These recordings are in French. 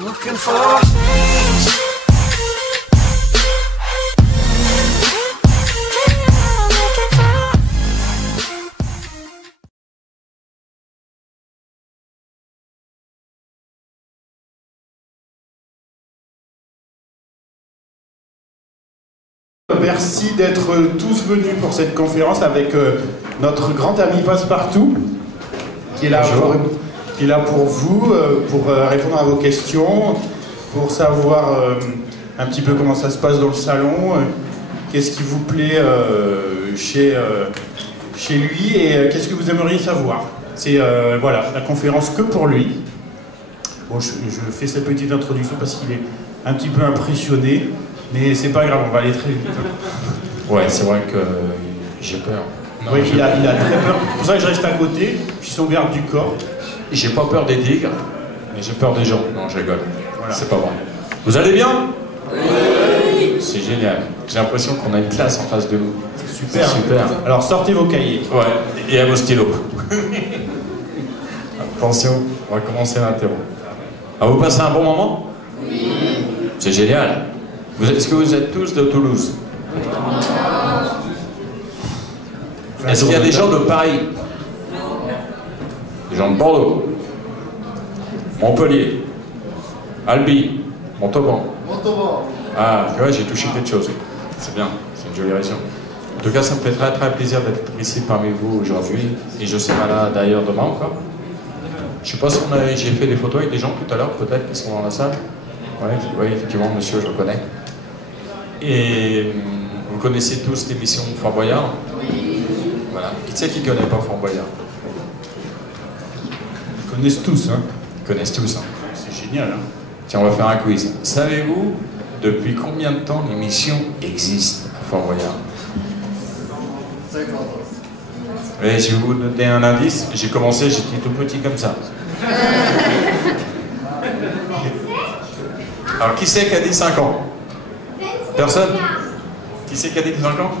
looking for. Merci d'être tous venus pour cette conférence avec notre grand ami Passepartout, qui est là pour vous, pour répondre à vos questions, pour savoir un petit peu comment ça se passe dans le salon, qu'est-ce qui vous plaît chez lui et qu'est-ce que vous aimeriez savoir. C'est voilà, la conférence que pour lui. Bon, je fais cette petite introduction parce qu'il est un petit peu impressionné. Mais c'est pas grave, on va aller très vite. Ouais, c'est vrai que j'ai peur. Non, oui, il a très peur. C'est pour ça que je reste à côté, je suis son garde du corps. J'ai pas peur des tigres, mais j'ai peur des gens. Non, je rigole. Voilà. C'est pas vrai. Vous allez bien? Oui. C'est génial. J'ai l'impression qu'on a une classe en face de nous. Super. Super. Alors sortez vos cahiers. Ouais, et à vos stylos. Attention, on va commencer l'interro. Ah, vous passez un bon moment? Oui. C'est génial. Est-ce que vous êtes tous de Toulouse? Est-ce qu'il y a des gens de Paris? Des gens de Bordeaux? Montpellier? Albi? Montauban? Ah, tu vois, j'ai touché quelque chose. C'est bien, c'est une jolie région. En tout cas, ça me fait très très plaisir d'être ici parmi vous aujourd'hui. Et je serai là d'ailleurs demain encore. Je sais pas si j'ai fait des photos avec des gens tout à l'heure, peut-être, qui sont dans la salle. Oui, effectivement, monsieur, je le connais. Et vous connaissez tous l'émission Fort Boyard? Oui. Voilà. Qui c'est qui ne connaît pas Fort Boyard? Ils connaissent tous, hein? Ils connaissent tous, hein? C'est génial, hein? Tiens, on va faire un quiz. Savez-vous depuis combien de temps l'émission existe à Fort Boyard? 50 ans. Et je vais vous donner un indice. J'ai commencé, j'étais tout petit comme ça. Alors, qui c'est qui a dit 5 ans? Personne? Qui c'est qui a dit 5 ans?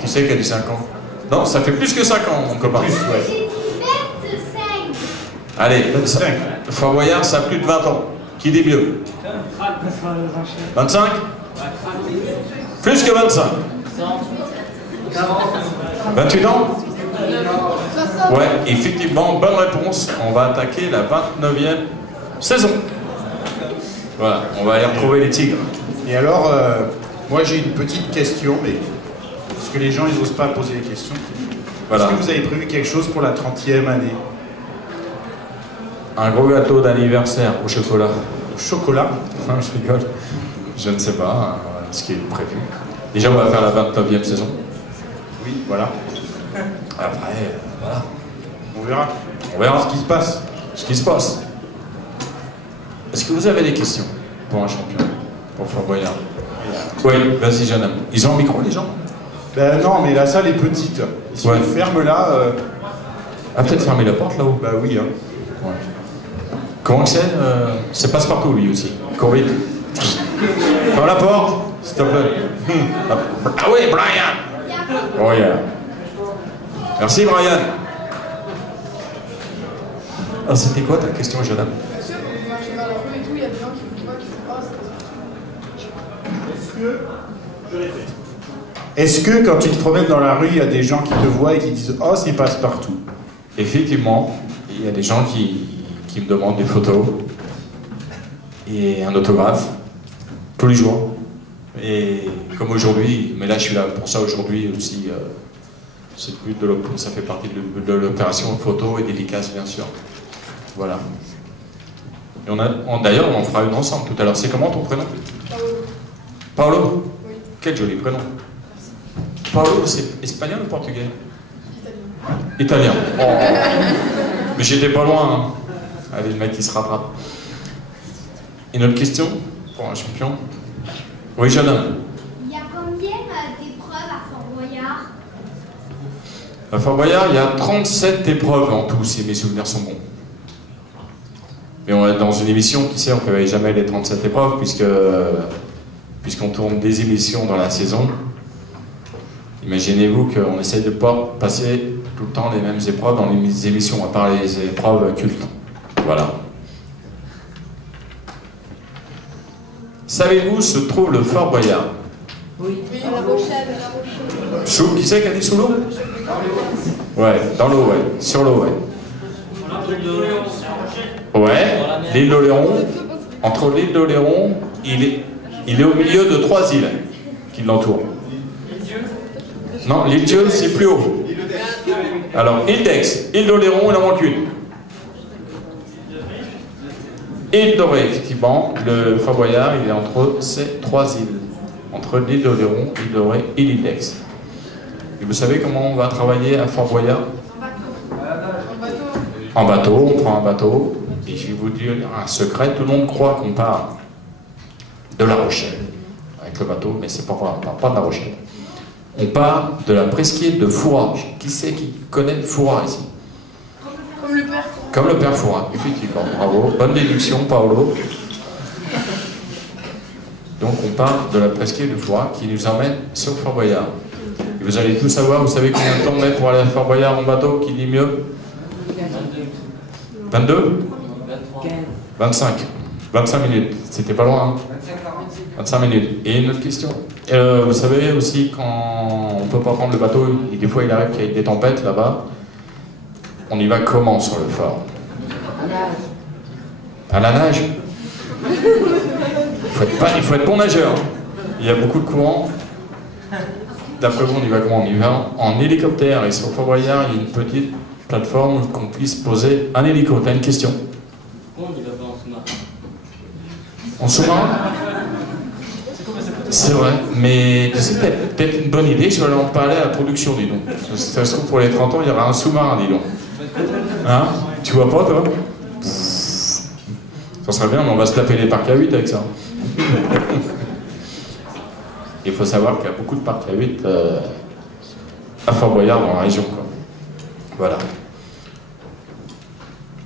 Qui c'est qui a dit 5 ans? Non, ça fait plus que 5 ans, mon copain. Plus, ouais. J'ai dit 25. Allez, Fort Boyard, ça a plus de 20 ans. Qui dit mieux? 25? Plus que 25? 28 ans? Ouais, effectivement, bonne réponse. On va attaquer la 29e saison. Voilà, on va aller retrouver les tigres. Et alors, moi j'ai une petite question, mais parce que les gens ils n'osent pas poser les questions. Voilà. Est-ce que vous avez prévu quelque chose pour la 30e année? Un gros gâteau d'anniversaire au chocolat. Au chocolat? Non, je rigole. Je ne sais pas ce qui est prévu. Déjà, on va faire la 29e saison. Oui, voilà. Après, voilà. On verra. On verra ce qui se passe. Ce qui se passe. Est-ce que vous avez des questions pour un champion? Pour Fort Boyard? Oui, vas-y, jeune homme. Ils ont un micro, les gens? Ben non, mais la salle est petite. Si on ferme là... Ah, peut-être fermer la porte là-haut? Bah oui, hein. Ouais. Comment c'est? C'est Passepartout, lui aussi. Cours vite. Ferme la porte, s'il te plaît. Ah oui, Brian! Oh yeah. Merci, Brian. Ah, c'était quoi ta question, jeune homme? Est-ce que quand tu te promènes dans la rue, il y a des gens qui te voient et qui disent « Oh, c'est Passepartout » Effectivement, il y a des gens qui me demandent des photos et un autographe tous les jours. Et comme aujourd'hui, mais là je suis là pour ça aujourd'hui aussi, c'est plus de ça fait partie de l'opération photo et dédicace bien sûr. Voilà. Et d'ailleurs on en fera une ensemble tout à l'heure. C'est comment ton prénom? Paolo? Oui. Quel joli prénom. Paolo, c'est espagnol ou portugais? Italien. Oh. Mais j'étais pas loin. Hein. Allez, le mec qui se rattrape. Une autre question pour un champion? Oui, jeune homme. Il y a combien d'épreuves à Fort Boyard? À Fort Boyard, il y a 37 épreuves en tout, si mes souvenirs sont bons. Mais on est dans une émission, tu sais, on ne fait jamais les 37 épreuves, puisqu'on tourne des émissions dans la saison. Imaginez-vous qu'on essaye de ne pas passer tout le temps les mêmes épreuves dans les émissions, à part les épreuves cultes. Voilà. savez-vous où se trouve le Fort Boyard? Oui. À La Rochelle. Sous, qui c'est qui a dit sous l'eau? Ouais, dans l'eau, ouais. Sur l'eau, ouais. Ouais, l'île d'Oléron. Entre l'île d'Oléron, il est au milieu de 3 îles qui l'entourent. Non, l'île Dieu, c'est plus haut. Alors, île d'Aix, île d'Oléron, il en manque une. Île Dorée, effectivement, le Fort Boyard, il est entre ces 3 îles. Entre l'île d'Oléron, l'île Dorée et l'île d'Aix. Et vous savez comment on va travailler à Fort Boyard? En bateau, on prend un bateau. Et je vais vous dire un secret, tout le monde croit qu'on part de La Rochelle avec le bateau, mais c'est pas vrai, on part pas de La Rochelle. On part de la presqu'île de Fourage. Qui c'est qui connaît Fourage ici? Comme le père. Comme le père Fourage, effectivement. Bravo, bonne déduction, Paolo. Donc on part de la presqu'île de Fourage qui nous emmène sur Fort Boyard. Et vous allez tout savoir, vous savez combien de temps on met pour aller à Fort Boyard en bateau, qui dit mieux? 22? 25. 25 minutes. C'était pas loin, hein? 25 minutes. Et une autre question. Vous savez aussi, quand on peut pas prendre le bateau, et des fois il arrive qu'il y ait des tempêtes là-bas, on y va comment sur le fort? À la nage. Il faut être bon nageur. Il y a beaucoup de courants. D'après vous, on y va comment? On y va en hélicoptère. Et sur Fort Boyard, il y a une petite plateforme qu'on puisse poser un hélico. T'as une question? Pourquoi on n'y va pas en sous-marin? En sous-marin? C'est vrai, mais c'est peut-être une bonne idée, je vais en parler à la production, dis donc. Ça se trouve, pour les 30 ans, il y aura un sous-marin, dis donc. Hein? Tu vois pas, toi? Ça serait bien, mais on va se taper les parcs à 8 avec ça. Il faut savoir qu'il y a beaucoup de parcs à 8 à Fort Boyard, dans la région, quoi. Voilà.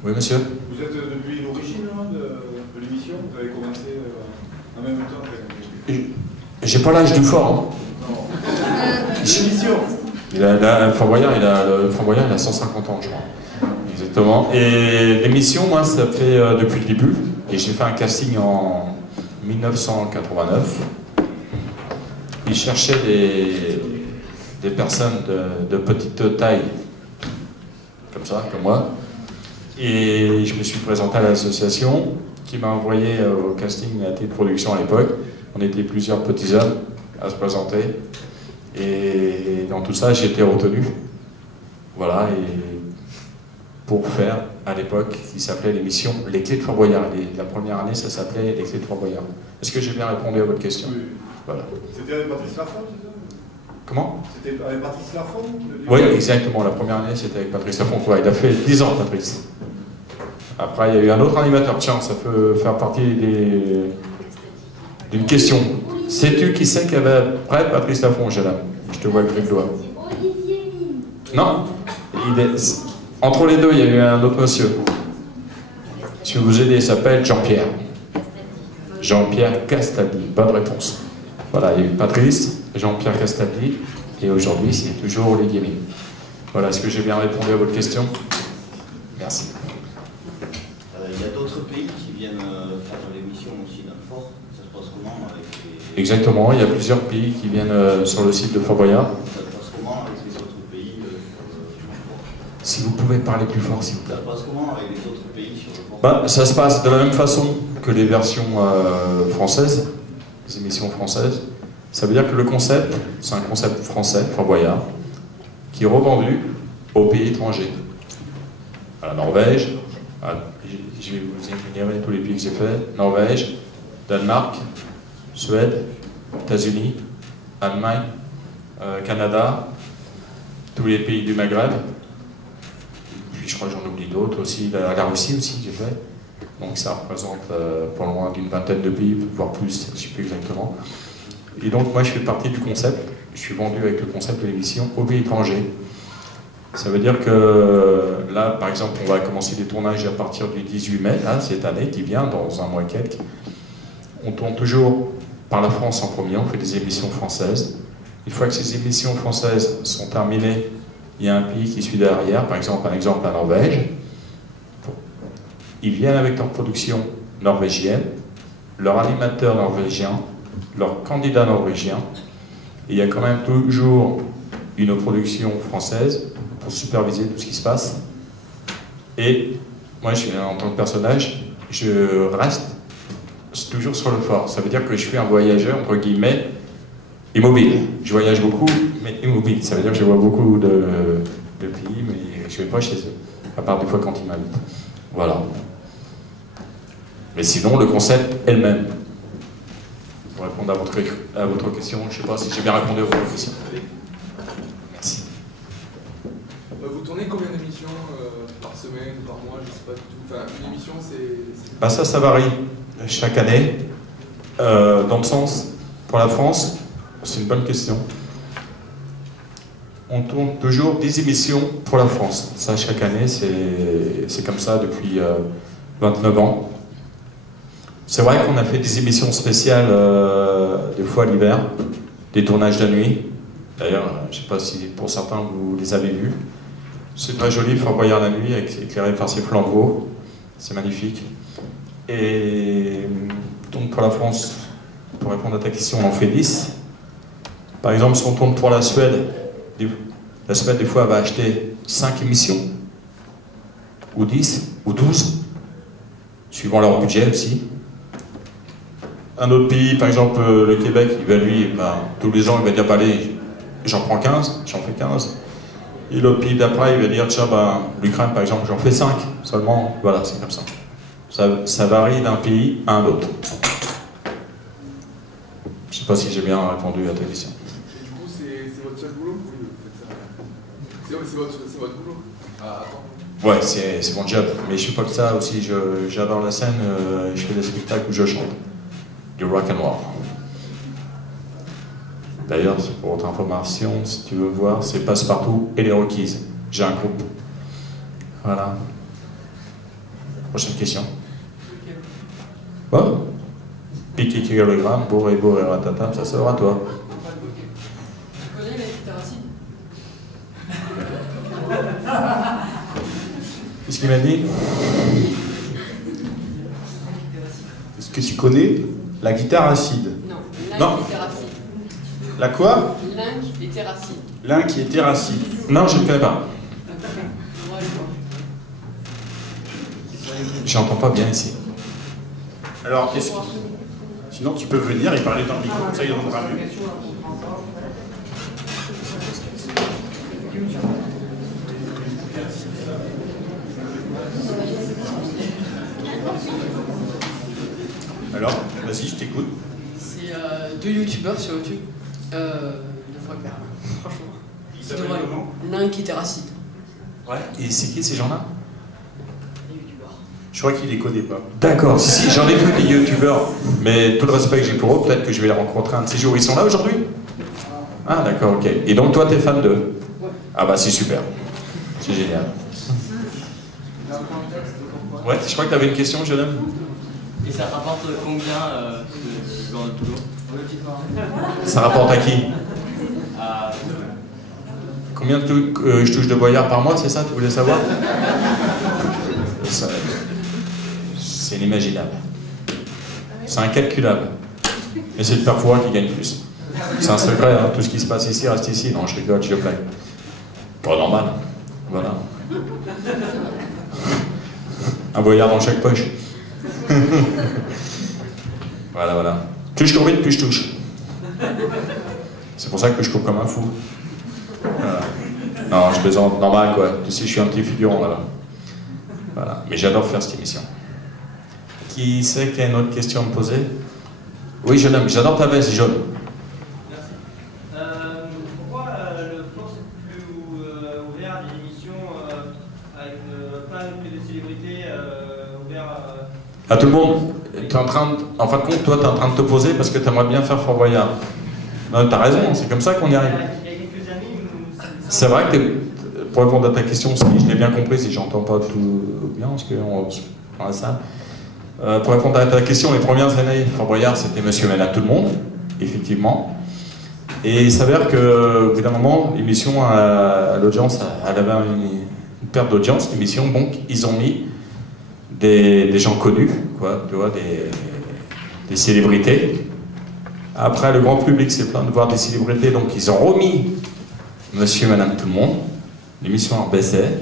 Oui, monsieur? Vous êtes depuis l'origine de l'émission? Vous avez commencé en même temps que... J'ai pas l'âge du fort. Hein. L'émission. Fort Boyard, il a 150 ans, je crois. Exactement. Et l'émission, moi, ça fait depuis le début. Et j'ai fait un casting en 1989. Ils cherchaient des personnes de petite taille, comme ça, comme moi. Et je me suis présenté à l'association qui m'a envoyé au casting à Téléproduction à l'époque. On était plusieurs petits hommes à se présenter. Et dans tout ça, j'ai été retenu. Voilà, et pour faire, à l'époque, qui s'appelait l'émission Les Clés de Fort Boyard. Et la première année, ça s'appelait Les Clés de Fort Boyard. Est-ce que j'ai bien répondu à votre question? Oui. Voilà. C'était avec Patrice Lafont, c'est ça? Comment? C'était avec Patrice Lafont? Oui, exactement. La première année, c'était avec Patrice Lafont. Ouais, il a fait 10 ans, Patrice. Après, il y a eu un autre animateur. Tiens, ça peut faire partie d'une question. Sais-tu qui c'est qui avait après Patrice Lafont, jeune homme? Je te vois avec le doigt. Olivier Mine. Non. Entre les deux, il y a eu un autre monsieur. Si vous vous aidez, il s'appelle Jean-Pierre. Jean-Pierre Castaldi. Bonne réponse. Voilà, il y a eu Patrice, Jean-Pierre Castaldi, et aujourd'hui, c'est toujours Olivier Mine. Voilà, est-ce que j'ai bien répondu à votre question? Merci. Il y a d'autres pays qui viennent faire l'émission aussi dans le fort. Ça se passe comment avec les... Exactement, il y a plusieurs pays qui viennent sur le site de Fort Boyard. Ça se passe comment avec les autres pays sur le fort? Si vous pouvez parler plus fort, s'il vous plaît. Ça se passe comment avec les autres pays sur le fort? Bah, ça se passe de la même façon que les versions françaises, les émissions françaises. Ça veut dire que le concept, c'est un concept français, Fort Boyard, qui est revendu aux pays étrangers. À la Norvège, je vais vous énumérer tous les pays que j'ai fait. Norvège, Danemark, Suède, États-Unis, Allemagne, Canada, tous les pays du Maghreb. Puis je crois que j'en oublie d'autres aussi. La Russie aussi, j'ai fait. Donc ça représente pas loin d'une vingtaine de pays, voire plus, je ne sais plus exactement. Et donc moi je fais partie du concept. Je suis vendu avec le concept de l'émission aux pays étrangers. Ça veut dire que là, par exemple, on va commencer les tournages à partir du 18 mai, là, cette année qui vient, dans un mois et quelques. On tourne toujours par la France en premier, on fait des émissions françaises. Une fois que ces émissions françaises sont terminées, il y a un pays qui suit derrière, par exemple, la Norvège. Ils viennent avec leur production norvégienne, leur animateur norvégien, leur candidat norvégien. Et il y a quand même toujours une production française pour superviser tout ce qui se passe. Et moi, en tant que personnage, je reste toujours sur le fort. Ça veut dire que je suis un voyageur, entre guillemets, immobile. Je voyage beaucoup, mais immobile. Ça veut dire que je vois beaucoup de pays, mais je ne vais pas chez eux, à part des fois quand ils m'invitent. Voilà. Mais sinon, le concept est le même. Pour répondre à votre question, je ne sais pas si j'ai bien répondu à votre question. Merci. Vous tournez combien d'émissions par semaine ou par mois? Je ne sais pas du tout. Enfin, une émission, c'est... Bah ça varie chaque année. Dans le sens, pour la France, c'est une bonne question. On tourne toujours 10 émissions pour la France. Ça, chaque année, c'est comme ça depuis 29 ans. C'est vrai qu'on a fait des émissions spéciales, des fois l'hiver, des tournages de nuit. D'ailleurs, je ne sais pas si pour certains vous les avez vus. C'est très joli, Fort Boyard la nuit, éclairé par ses flambeaux. C'est magnifique. Et donc pour la France, pour répondre à ta question, on en fait 10. Par exemple, si on tourne pour la Suède, des fois, elle va acheter 5 émissions, ou 10, ou 12, suivant leur budget aussi. Un autre pays, par exemple le Québec, il va lui, tous les ans, il va dire, allez, j'en prends 15, j'en fais 15. Et l'autre pays d'après, il va dire, tiens, l'Ukraine, par exemple, j'en fais 5 seulement. Voilà, c'est comme ça. Ça varie d'un pays à un autre. Je ne sais pas si j'ai bien répondu à ta question. Et du coup, c'est votre seul boulot? Oui, vous faites ça. C'est votre boulot? Ah, attends. Ouais, c'est mon job. Mais je ne suis pas que ça aussi. J'adore la scène. Je fais des spectacles où je chante. Du rock and roll. D'ailleurs, pour votre information, si tu veux voir, c'est Passepartout et les Rockies. J'ai un groupe. Voilà. Prochaine question. Bon. Piqué kilogramme, bourré, ratata, ça sera à toi. Tu connais la guitare acide? Qu'est-ce qu'il m'a dit? Est-ce que tu connais la guitare acide? Non, guitare acide. La quoi? Link et terracide. Link et terracide. Non, je ne connais pas. J'entends pas bien ici. Alors, sinon, tu peux venir et parler dans le micro, comme ça il entendra mieux. Alors, vas-y, je t'écoute. C'est 2 youtubeurs sur YouTube. Deux fois clair, franchement. Il s'appelle comment? Link et terracide. Ouais. Et c'est qui ces gens-là? Je crois qu'il les connaît pas. D'accord, si, j'en ai vu des youtubeurs, mais tout le respect que j'ai pour eux, peut-être que je vais les rencontrer un de ces jours. Ils sont là aujourd'hui? Ah d'accord, ok. Et donc toi, t'es fan d'eux? Ouais. Ah bah c'est super. C'est génial. Ouais, je crois que t'avais une question, jeune homme? Et ça rapporte combien dans le boulot? Ça rapporte à qui? À... Combien je touche de boyards par mois, c'est ça, tu voulais savoir? C'est inimaginable. C'est incalculable. Mais c'est le père Fouras qui gagne plus. C'est un secret, hein. Tout ce qui se passe ici reste ici. Non, je rigole, je plains. Pas normal. Voilà. Un boyard dans chaque poche. Voilà, voilà. Plus je cours vite, plus je touche. C'est pour ça que je cours comme un fou. Voilà. Non, je plaisante, normal quoi. Tu sais, je suis un petit figurant là. Voilà. Mais j'adore faire cette émission. Qui sait qu'il y a une autre question à me poser? Oui, jeune homme, j'adore ta veste jaune. Merci. Pourquoi le Force est plus ouvert à des émissions avec plein de célébrités ouverts À tout le monde. T'es en train de... En fin de compte, toi, tu es en train de te poser parce que tu aimerais bien faire Fort Boyard. Non, t'as raison, c'est comme ça qu'on y arrive. Il y a quelques années, C'est vrai que pour répondre à ta question, si je l'ai bien compris, si j'entends pas tout bien, parce qu'on dans la salle. Pour répondre à ta question, les premières années, Fort Boyard, c'était Monsieur Mène à tout le monde, effectivement. Et il s'avère qu'au bout d'un moment, l'émission à l'audience, elle avait une perte d'audience, l'émission, donc ils ont mis des gens connus, quoi, tu vois, des célébrités. Après, le grand public s'est plaint de voir des célébrités, donc ils ont remis Monsieur et Madame Tout-le-Monde. L'émission en baissait.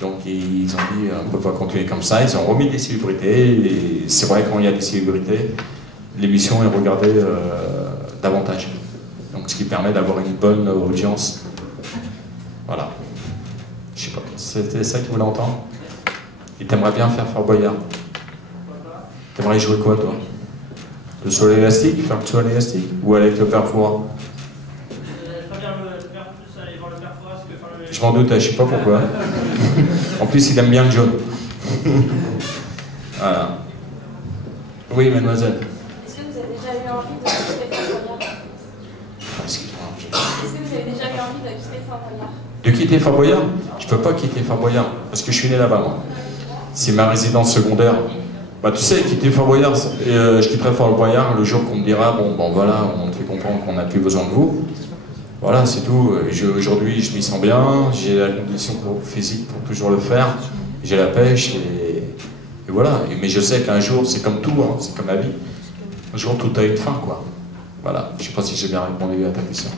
Donc ils ont dit on ne peut pas continuer comme ça, ils ont remis des célébrités, et c'est vrai quand il y a des célébrités, l'émission est regardée davantage. Donc ce qui permet d'avoir une bonne audience. Voilà. Je sais pas, c'était ça que tu voulais entendre? Et t'aimerais bien faire Fort Boyard? T'aimerais jouer quoi toi? Le sol élastique? Faire le sol élastique? Ou avec le père Fouras? Je préfère plus aller voir le père Fouras que faire le... Je m'en doute, je sais pas pourquoi. En plus, il aime bien le jaune. Voilà. Oui, mademoiselle. Est-ce que vous avez déjà eu envie de quitter Fort Boyard? Excuse-moi. Est-ce que vous avez déjà eu envie de quitter Fort Boyard? De quitter Fort Boyard? Je peux pas quitter Fort Boyard, parce que je suis né là-bas, moi. C'est ma résidence secondaire. Bah, tu sais, quitter Fort Boyard, je quitterai Fort Boyard le jour qu'on me dira, bon voilà, on te fait comprendre qu'on n'a plus besoin de vous. Voilà, c'est tout. Aujourd'hui, je m'y sens bien, j'ai la condition physique pour toujours le faire, j'ai la pêche, et voilà. Mais je sais qu'un jour, c'est comme tout, hein, c'est comme la vie. Un jour, tout a une fin, quoi. Voilà, je sais pas si j'ai bien répondu à ta question.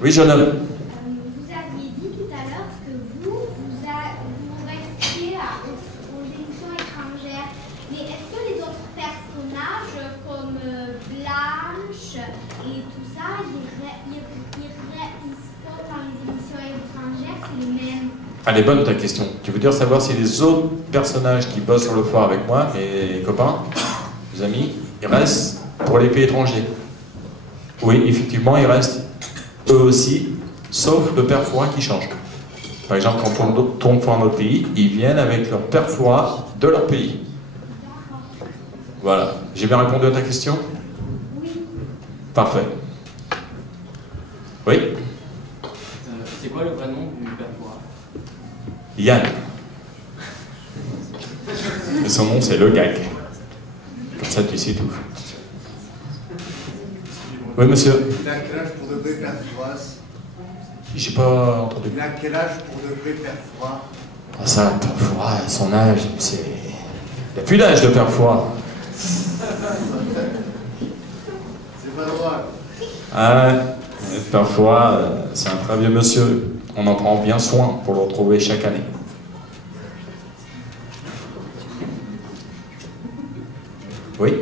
Oui, jeune homme. Vous aviez dit tout à l'heure que vous restiez aux émissions étrangères. Mais est-ce que les autres personnages, comme Blanche et tout ça, ils sont dans les émissions étrangères, c'est les mêmes? Elle est bonne ta question. Tu veux dire savoir si les autres personnages qui bossent sur le fort avec moi, mes copains, mes amis, ils restent pour les pays étrangers? Oui, effectivement, ils restent eux aussi, sauf le père Fouras qui change. Par exemple, quand on tourne pour un autre pays, ils viennent avec leur père Fouras de leur pays. Voilà. J'ai bien répondu à ta question? Oui. Parfait. Oui? C'est quoi le vrai nom du père Fouras? Yann. Et son nom, c'est Le Gag. Comme ça, tu sais tout. Oui, monsieur. Il a quel âge pour de vrai père Fouras? J'ai pas entendu. Il a quel âge pour de vrai père Fouras? Ah ça, père Fouras, son âge, c'est... Il n'y a plus d'âge de père Fouras. C'est pas drôle. Ah, père Fouras, c'est un très vieux monsieur. On en prend bien soin pour le retrouver chaque année. Oui?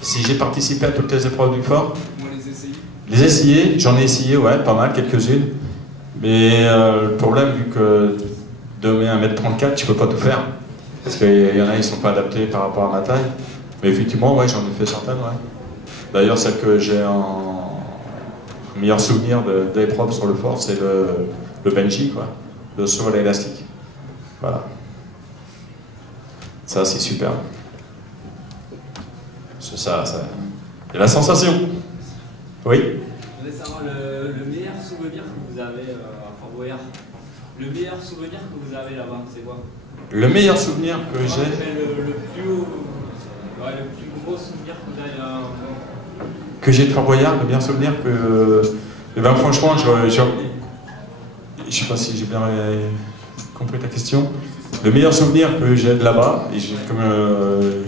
Si j'ai participé à toutes les épreuves du fort? Moi, les essayer. Les essayer, j'en ai essayé, ouais, pas mal, quelques-unes. Mais le problème, vu que de 1m34, tu peux pas tout faire. Parce qu'il y en a, ils sont pas adaptés par rapport à ma taille. Mais effectivement, ouais, j'en ai fait certaines, ouais. D'ailleurs, celle que j'ai en meilleur souvenir d'épreuve sur le fort, c'est le Benji, quoi. Le saut à l'élastique. Voilà. Ça, c'est super. C'est ça. Et la sensation. Oui? Je voudrais savoir le meilleur souvenir que vous avez à Fort Boyard. Le meilleur souvenir que vous avez là-bas, c'est quoi? Le meilleur souvenir que j'ai... Le plus gros souvenir que vous avez que j'ai de Fort Boyard, le meilleur souvenir que... Eh ben franchement, je sais pas si j'ai bien compris ta question. Le meilleur souvenir que j'ai de là-bas, et comme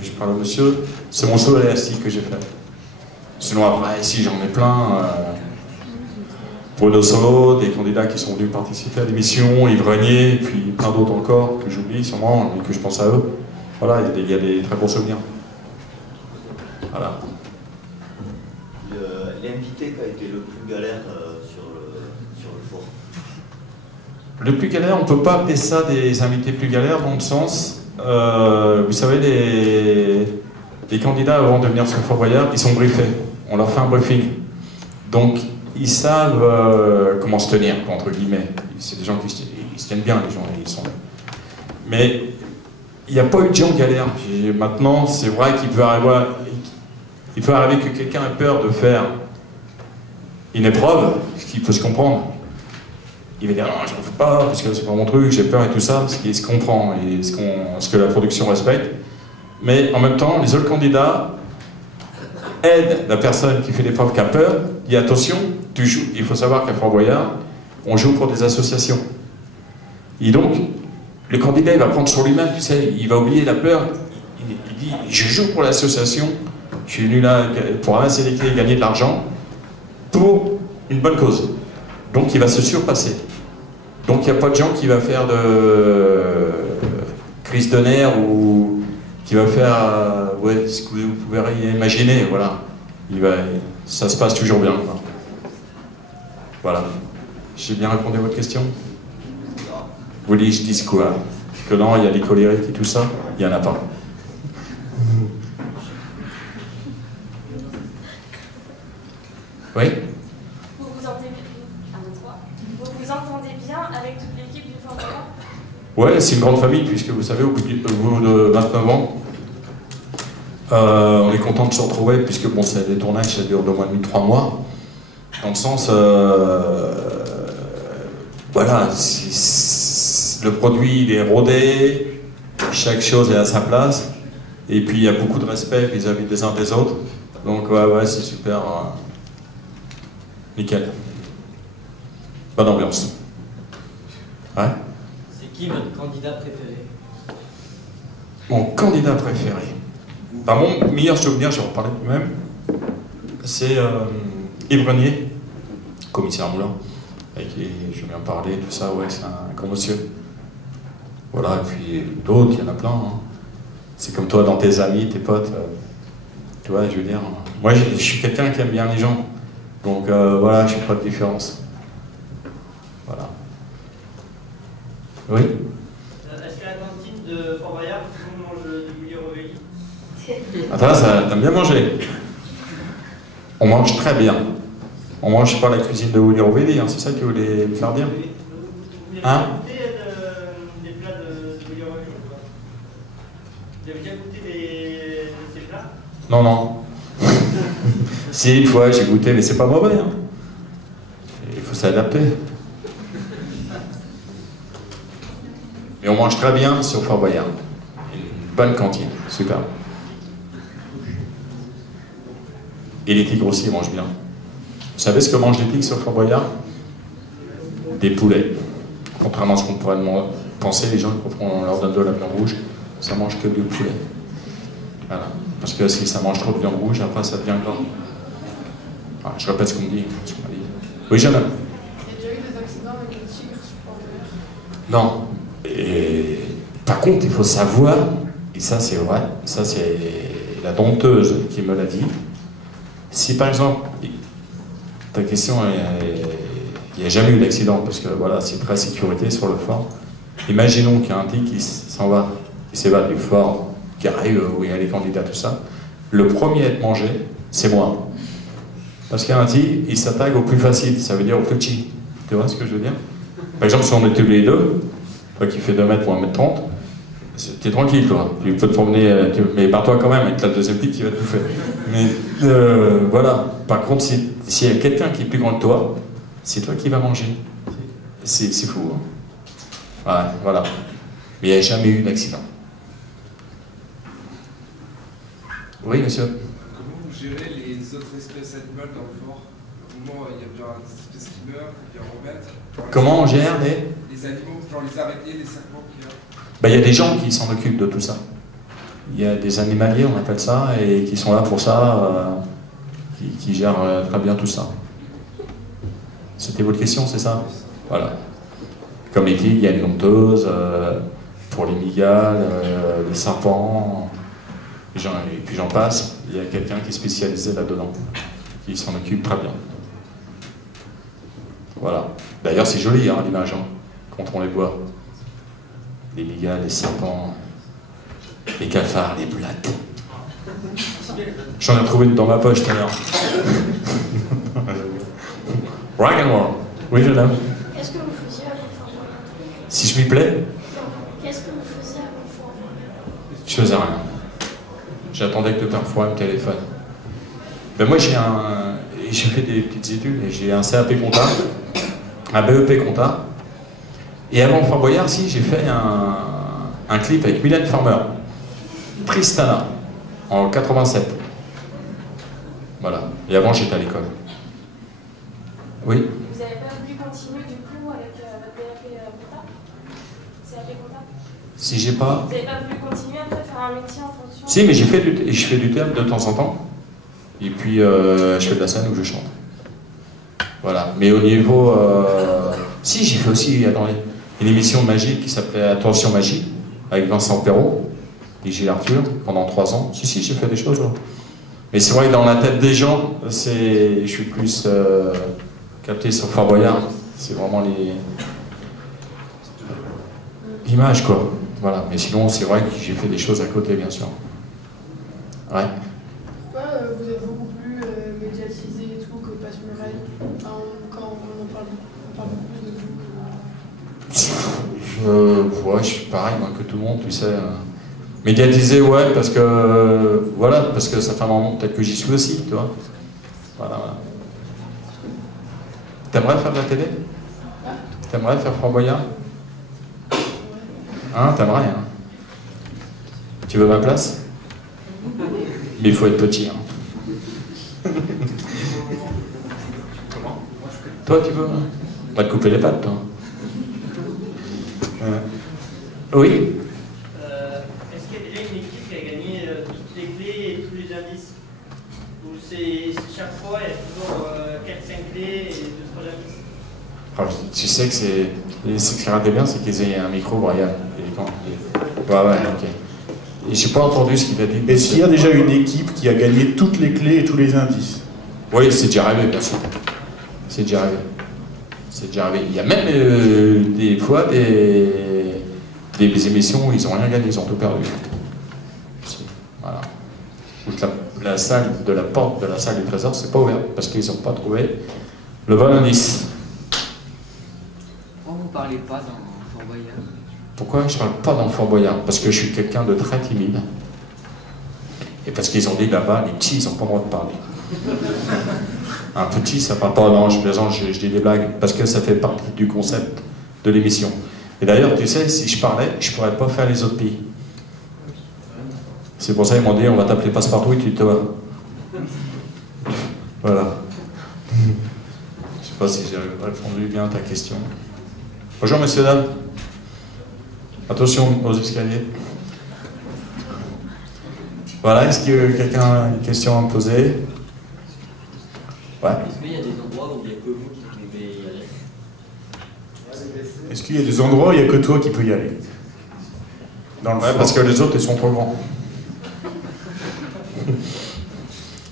je parle au monsieur, c'est mon saut à l'élastique que j'ai fait. Sinon après, ici j'en ai plein. Bruno Solo, des candidats qui sont venus participer à l'émission, Yves Renier, et puis plein d'autres encore que j'oublie sûrement, mais que je pense à eux. Voilà, il y a des très bons souvenirs. Voilà. L'invité qui a été le plus galère sur le fort? Le plus galère, on ne peut pas appeler ça des invités plus galères dans le sens, vous savez, les candidats avant de venir sur Fort Boyard, ils sont briefés. On leur fait un briefing. Donc, ils savent comment se tenir, entre guillemets. C'est des gens qui se tiennent bien, les gens. Ils sont... Mais il n'y a pas eu de gens galères. Maintenant, c'est vrai qu'il peut arriver que quelqu'un ait peur de faire une épreuve, ce qui peut se comprendre. Il va dire non, je ne le fais pas parce que c'est pas mon truc, j'ai peur et tout ça, ce qui se comprend et ce que la production respecte. Mais en même temps, les autres candidats aident la personne qui fait l'épreuve qui a peur. Il dit attention, tu joues. Il faut savoir qu'à Fort Boyard, on joue pour des associations. Et donc, le candidat il va prendre sur lui-même, tu sais, il va oublier la peur. Il dit, je joue pour l'association, je suis venu là pour ramasser les clés et gagner de l'argent pour une bonne cause. Donc il va se surpasser. Donc il n'y a pas de gens qui va faire de crise de nerfs ou qui va faire ouais, ce que vous pouvez imaginer, voilà. Ça se passe toujours bien, quoi. Voilà. J'ai bien répondu à votre question? Vous voulez que je dise quoi? Que non, il y a des colériques et tout ça? Il n'y en a pas. Oui? Vous vous entendez bien avec toute l'équipe du Fort Boyard? Ouais, c'est une grande famille, puisque vous savez, au bout de 29 ans, on est content de se retrouver, puisque bon, c'est des tournages, ça dure 2 mois et demi, 3 mois. Dans le sens, voilà, le produit il est rodé, chaque chose est à sa place, et puis il y a beaucoup de respect vis-à-vis des uns des autres. Donc ouais, c'est super, nickel. Bonne ambiance. Ouais. C'est qui votre candidat préféré? Mon candidat préféré. Bah, mon meilleur souvenir, je vais en parler de lui-même, c'est Yves Renier, commissaire Moulin, avec qui je viens parler, tout ça, ouais, c'est un grand monsieur. Voilà, et puis d'autres, il y en a plein. Hein. C'est comme toi, dans tes amis, tes potes, tu vois, je veux dire. Moi, je suis quelqu'un qui aime bien les gens, donc voilà, je ne fais pas de différence. Voilà. Oui? Est-ce qu'à la cantine de Fort Boyard, tout le monde mange du bouilli Rovelli? Attends, ça, t'aimes bien manger? On mange très bien. On mange pas la cuisine de Willy Rovelli, hein, c'est ça que vous voulez me faire dire? Hein? Des plats de bouilli Rovelli? Vous avez déjà goûté ces plats? Non, non. Si, une fois, j'ai goûté, mais c'est pas mauvais. Hein. Il faut s'adapter. Mais on mange très bien sur Fort Boyard. Une bonne cantine, super. Et les tigres aussi mangent bien. Vous savez ce que mangent les tigres sur Fort Boyard? Des poulets. Contrairement à ce qu'on pourrait penser, les gens on leur donne de la viande rouge, ça mange que du poulet. Voilà. Parce que si ça mange trop de viande rouge, après ça devient gras. Ah, je répète ce qu'on me dit. Oui, jeune homme. Il y a déjà eu des accidents avec les tigres sur Fort Boyard? Non. Et, par contre, il faut savoir, et ça c'est vrai, ça c'est la dompteuse qui me l'a dit, si par exemple, ta question, il n'y a jamais eu d'accident, parce que voilà, c'est très sécurité sur le fort. Imaginons qu'il y a un tigre qui s'en va, qui s'évade du fort, qui arrive où il y a les candidats, tout ça. Le premier à être mangé, c'est moi. Parce qu'un tigre, il s'attaque au plus facile, ça veut dire au plus petit. Tu vois ce que je veux dire? Par exemple, si on était tous les deux, toi qui fais 2 mètres ou 1 mètre 30, t'es tranquille, toi. Tu peux te promener, mais par toi quand même, avec la deuxième pique qui va te bouffer. Mais voilà. Par contre, s'il y a quelqu'un qui est plus grand que toi, c'est toi qui vas manger. C'est fou. Hein. Ouais, voilà. Mais il n'y a jamais eu d'accident. Oui, monsieur. Comment vous gérez les autres espèces animales dans le fort? Au moment où il y a bien une espèce qui meurt, il faut bien remettre. Comment on gère les animaux, genre les araignées, les serpents qu'il y a? Ben, il y a des gens qui s'en occupent de tout ça. Il y a des animaliers, on appelle ça, et qui sont là pour ça, qui gèrent très bien tout ça. C'était votre question, c'est ça? Voilà. Comme les tigres, il y a une dompteuse, pour les mygales, les serpents, et puis j'en passe. Il y a quelqu'un qui est spécialisé là-dedans, qui s'en occupe très bien. Voilà. D'ailleurs, c'est joli, hein, l'image, hein, quand on les voit. Les mygales, les serpents, les cafards, les blattes. J'en ai trouvé une dans ma poche tout à l'heure. Rock and roll. Oui, jeune homme. Qu'est-ce que vous faisiez avant Fort Boyard? Si je m'y plais, Qu'est-ce que vous faisiez avant Fort Boyard? je faisais rien. J'attendais que le père Froid me téléphone. Ben moi, j'ai fait des petites études et j'ai un CAP compta, un BEP compta. Et avant Fort Boyard, si, j'ai fait un clip avec Mylène Farmer, Tristana, en 87. Voilà. Et avant, j'étais à l'école. Oui. Vous n'avez pas voulu continuer du coup avec votre BAP compta? CAP compta? Si j'ai pas... Vous n'avez pas voulu continuer après faire un métier en fonction? Si, mais je fais du théâtre de temps en temps. Et puis, je fais de la scène où je chante. Voilà. Mais au niveau... Si, j'ai fait aussi une émission magique qui s'appelait Attention Magie, avec Vincent Perrault et Gilles Arthur, pendant 3 ans. Si, j'ai fait des choses. Ouais. Mais c'est vrai que dans la tête des gens, je suis plus capté sur Fort Boyard. C'est vraiment l'image, quoi. Voilà. Mais sinon, c'est vrai que j'ai fait des choses à côté, bien sûr. Ouais. Pourquoi vous êtes beaucoup plus médiatisé et tout que Passion Muraille? Quand on parle beaucoup plus de vous. Ouais, je suis pareil moi, que tout le monde, tu sais. Médiatisé, ouais, parce que voilà, parce que ça fait un moment peut-être que j'y suis aussi, tu vois. Voilà. T'aimerais faire de la télé? T'aimerais faire Fort Boyard? Hein, t'aimerais, hein? Tu veux ma place? Mais il faut être petit, hein. Comment? Toi, tu veux? On va te couper les pattes, toi. Oui? Est-ce qu'il y a déjà une équipe qui a gagné toutes les clés et tous les indices? Ou c'est chaque fois, il y a toujours 4-5 clés et 2-3 indices? Alors, tu sais que ce qui ratait bien, c'est qu'ils aient un micro, Brian. Ouais, ok. Et j'ai pas entendu ce qu'il a dit. Est-ce qu'il y a déjà une équipe qui a gagné toutes les clés et tous les indices? Oui, c'est déjà arrivé, bien sûr. C'est déjà arrivé. C'est déjà arrivé. Il y a même des fois des émissions où ils n'ont rien gagné, ils ont tout perdu. Voilà. La salle de la porte de la salle du trésor, c'est pas ouvert parce qu'ils n'ont pas trouvé le bon indice. Pourquoi vous parlez pas dans Fort Boyard? Pourquoi je parle pas dans Fort Boyard? Parce que je suis quelqu'un de très timide. Et parce qu'ils ont dit là-bas, les petits, ils n'ont pas le droit de parler. Un petit, ça parle pas. Non, je plaisante, je dis des blagues. Parce que ça fait partie du concept de l'émission. Et d'ailleurs, tu sais, si je parlais, je pourrais pas faire les autres pays. C'est pour ça qu'ils m'ont dit, on va t'appeler Passepartout et tu te vas. Voilà. Je sais pas si j'ai répondu bien à ta question. Bonjour, messieurs, dames. Attention aux escaliers. Voilà, est-ce que quelqu'un a une question à me poser? Ouais. Est-ce qu'il y a des endroits où il n'y a que vous qui pouvez y aller? Est-ce qu'il y a des endroits où il n'y a que toi qui peux y aller? Dans le parce que les autres, ils sont trop grands.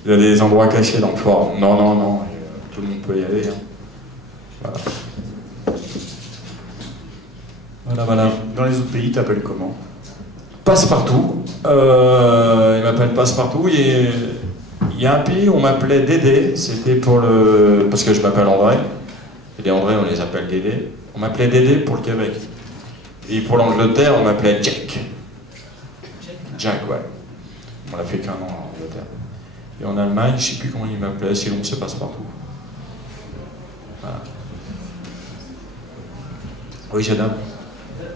Il y a des endroits cachés dans le fort. Non. Tout le monde peut y aller. Hein. Voilà. Dans les autres pays, t'appelles comment? Passepartout. Il m'appelle Passepartout. Il y a un pays où on m'appelait Dédé. C'était pour le... Parce que je m'appelle André. Et les André, on les appelle Dédé. On m'appelait Dédé pour le Québec. Et pour l'Angleterre, on m'appelait Jack. Jack, ouais. On l'a fait qu'un an en Angleterre. Et en Allemagne, je ne sais plus comment il m'appelait, sinon c'est Passepartout. Voilà. Oui, Jadam.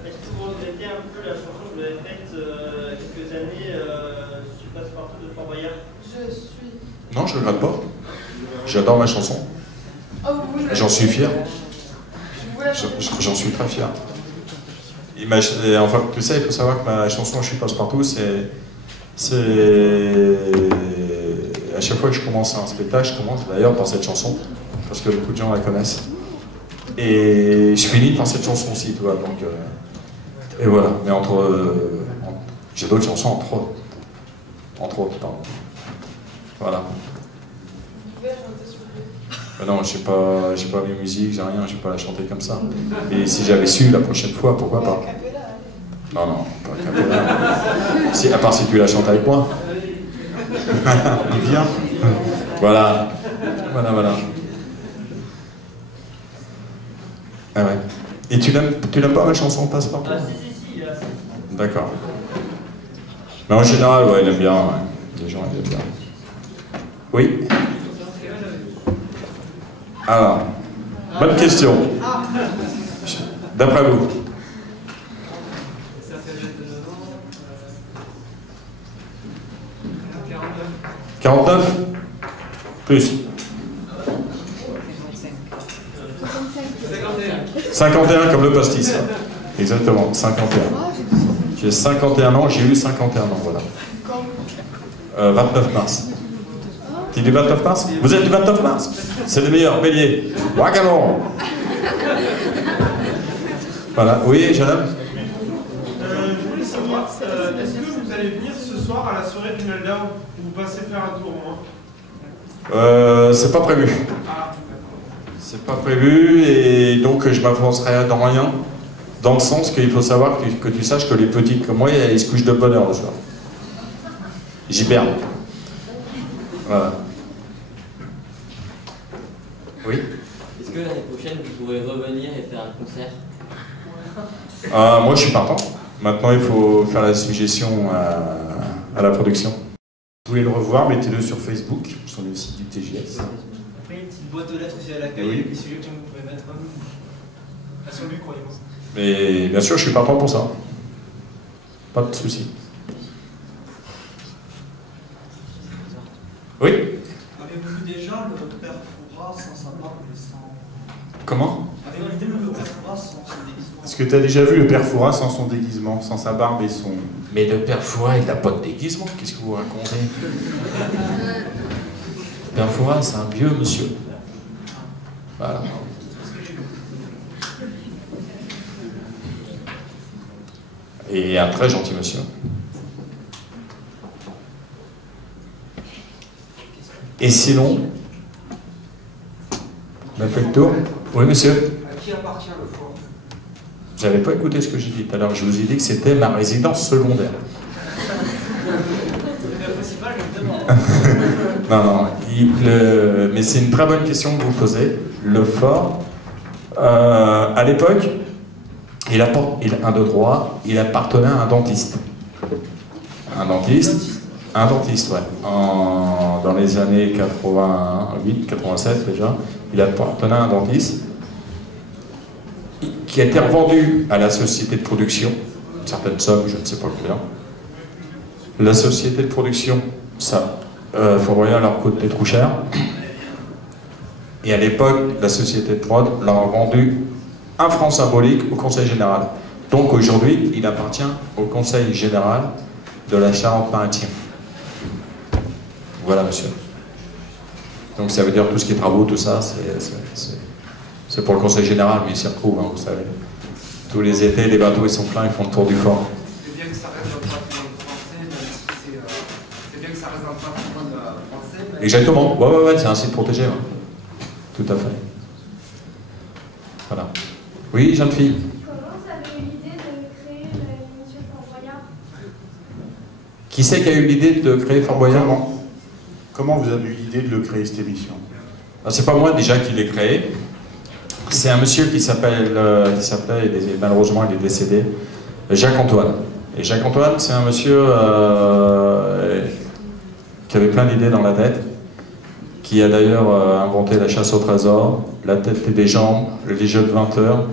Est-ce que vous regrettez un peu la chanson que vous avez faite quelques années Je suis Passepartout de Fort Boyard? Je suis. Non, je ne regrette pas. J'adore ma chanson. Oh, oui, J'en suis fier. J'en suis très fier. Enfin, tu sais, il faut savoir que ma chanson « Je suis Passepartout », c'est à chaque fois que je commence un spectacle, je commence d'ailleurs par cette chanson, parce que beaucoup de gens la connaissent. Et je finis par cette chanson aussi, tu vois, donc... et voilà, mais j'ai d'autres chansons, entre autres, pardon. Voilà. Non, j'ai pas mes musiques, j'ai rien, je vais pas la chanter comme ça. Et si j'avais su la prochaine fois, pourquoi pas? Non, pas a cappella. À part si tu la chantes avec moi. Il vient. Voilà. Ah ouais. Et tu l'aimes pas ma chanson Passepartout? Si. D'accord. Mais en général, ouais, il aime bien. Ouais. Les gens aiment bien. Oui. Alors, bonne question. D'après vous? 49 plus 51 comme le pastis. Exactement, 51. J'ai 51 ans, j'ai eu 51 ans, voilà. 29 mars. T'es du 29 mars? Vous êtes du 29 mars? C'est le meilleur, bélier. Wagalon. Voilà, oui, jeune homme. Je voulais savoir, est-ce que vous allez venir ce soir à la soirée du Nalda ou vous passez faire un tour au moins? C'est pas prévu. C'est pas prévu et donc je m'avancerai dans rien. Dans le sens qu'il faut savoir que tu saches que les petits comme moi, ils se couchent de bonne heure le soir. J'hiberne. Voilà. Oui. Est-ce que l'année prochaine, vous pourrez revenir et faire un concert? Moi, je suis partant. Maintenant, il faut faire la suggestion à la production. Vous voulez le revoir, mettez-le sur Facebook, sur le site du TGS. Après, une petite boîte aux lettres aussi à l'accueil, Oui. et puis sujets que vous pouvez mettre à son but, croyez-moi. Mais bien sûr, je suis partant pour ça. Pas de souci. Oui. Avez-vous vu déjà le père Fouras sans sa barbe et sans... Comment? Avez-vous vu le père Fouras sans son déguisement? Est-ce que tu as déjà vu le père Fouras sans son déguisement, sans sa barbe et son... Mais le père Fouras, il n'a pas de déguisement, qu'est-ce que vous racontez? Le père Fouras, c'est un vieux monsieur. Voilà. Et un très gentil monsieur. Et sinon, on a fait le tour. Oui, monsieur. À qui appartient le fort? Vous n'avez pas écouté ce que j'ai dit tout à l'heure. Je vous ai dit que c'était ma résidence secondaire. Non, non. Mais c'est une très bonne question que vous posez. Le fort, à l'époque, il appartenait à un dentiste. Un dentiste, ouais. Dans les années 88, 87 déjà, il appartenait à un dentiste qui a été revendu à la société de production, une certaine somme, je ne sais pas combien. La société de production, ça, Fort Boyard leur coûtait trop cher. Et à l'époque, la société de prod leur a vendu un franc symbolique au Conseil Général. Donc aujourd'hui, il appartient au Conseil Général de la Charente-Maritime. Voilà, monsieur. Donc ça veut dire tout ce qui est travaux, tout ça, c'est pour le Conseil Général, mais il s'y retrouve, hein, vous savez. Tous les étés, les bateaux ils sont pleins, ils font le tour du fort. C'est bien que ça reste dans le patrimoine français, même si c'est bien que ça reste dans le patrimoine français. Mais... Exactement, ouais, c'est un site protégé. Ouais. Tout à fait. Voilà. Oui, jeune fille. Comment vous avez eu l'idée de créer l'émission Fort Boyard? Qui c'est qui a eu l'idée de créer Fort Boyard? Comment vous avez eu l'idée de le créer, cette émission? C'est pas moi déjà qui l'ai créé. C'est un monsieur qui s'appelait, malheureusement il est décédé, Jacques-Antoine. Et Jacques-Antoine, c'est un monsieur qui avait plein d'idées dans la tête, qui a d'ailleurs inventé la chasse au trésor, la tête et des jambes, les jeux de 20 heures,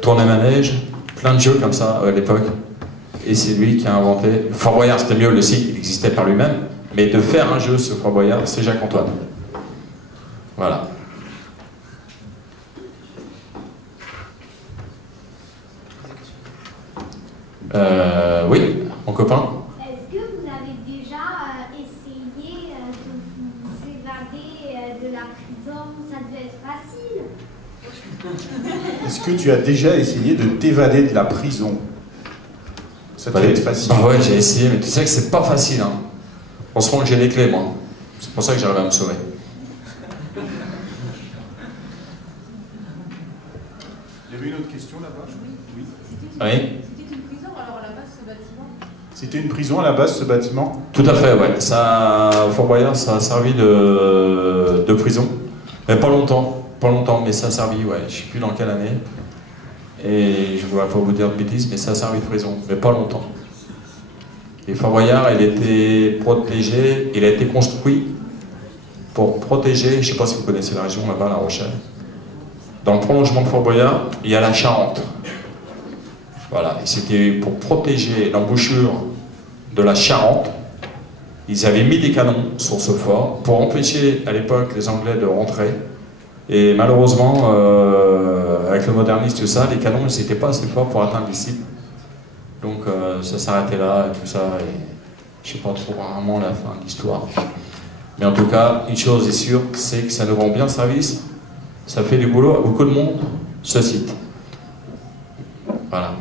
tourner manège, plein de jeux comme ça à l'époque. Et c'est lui qui a inventé. Fort Boyard, c'était mieux, le site, il existait par lui-même, mais de faire un jeu sur Fort Boyard, c'est Jacques-Antoine. Voilà. Oui, mon copain. Est-ce que vous avez déjà essayé de vous évader de la prison? Ça devait être facile. Est-ce que tu as déjà essayé de t'évader de la prison? Ça devait être facile. Bah ouais, j'ai essayé, mais tu sais que c'est pas facile. Hein. Franchement, j'ai les clés, moi. C'est pour ça que j'arrive à me sauver. Il y avait une autre question là-bas, je crois. Oui. Oui. C'était une prison alors à la base ce bâtiment? C'était une prison à la base, ce bâtiment? Tout à fait, ouais. Ça, Fort Boyard, ça a servi de prison. Mais pas longtemps, mais ça a servi, ouais. Je sais plus dans quelle année. Et je ne vais pas vous dire de bêtises, mais ça a servi de prison, mais pas longtemps. Et Fort Boyard, il était protégé, il a été construit pour protéger, je ne sais pas si vous connaissez la région là-bas, La Rochelle. Dans le prolongement de Fort Boyard, il y a la Charente. Voilà, et c'était pour protéger l'embouchure de la Charente. Ils avaient mis des canons sur ce fort pour empêcher à l'époque les Anglais de rentrer Et malheureusement, avec le modernisme, tout ça, les canons n'étaient pas assez forts pour atteindre les cibles. Donc ça s'arrêtait là et tout ça. Et je ne sais pas trop vraiment la fin de l'histoire. Mais en tout cas, une chose est sûre, c'est que ça nous rend bien service. Ça fait du boulot à beaucoup de monde, ce site. Voilà.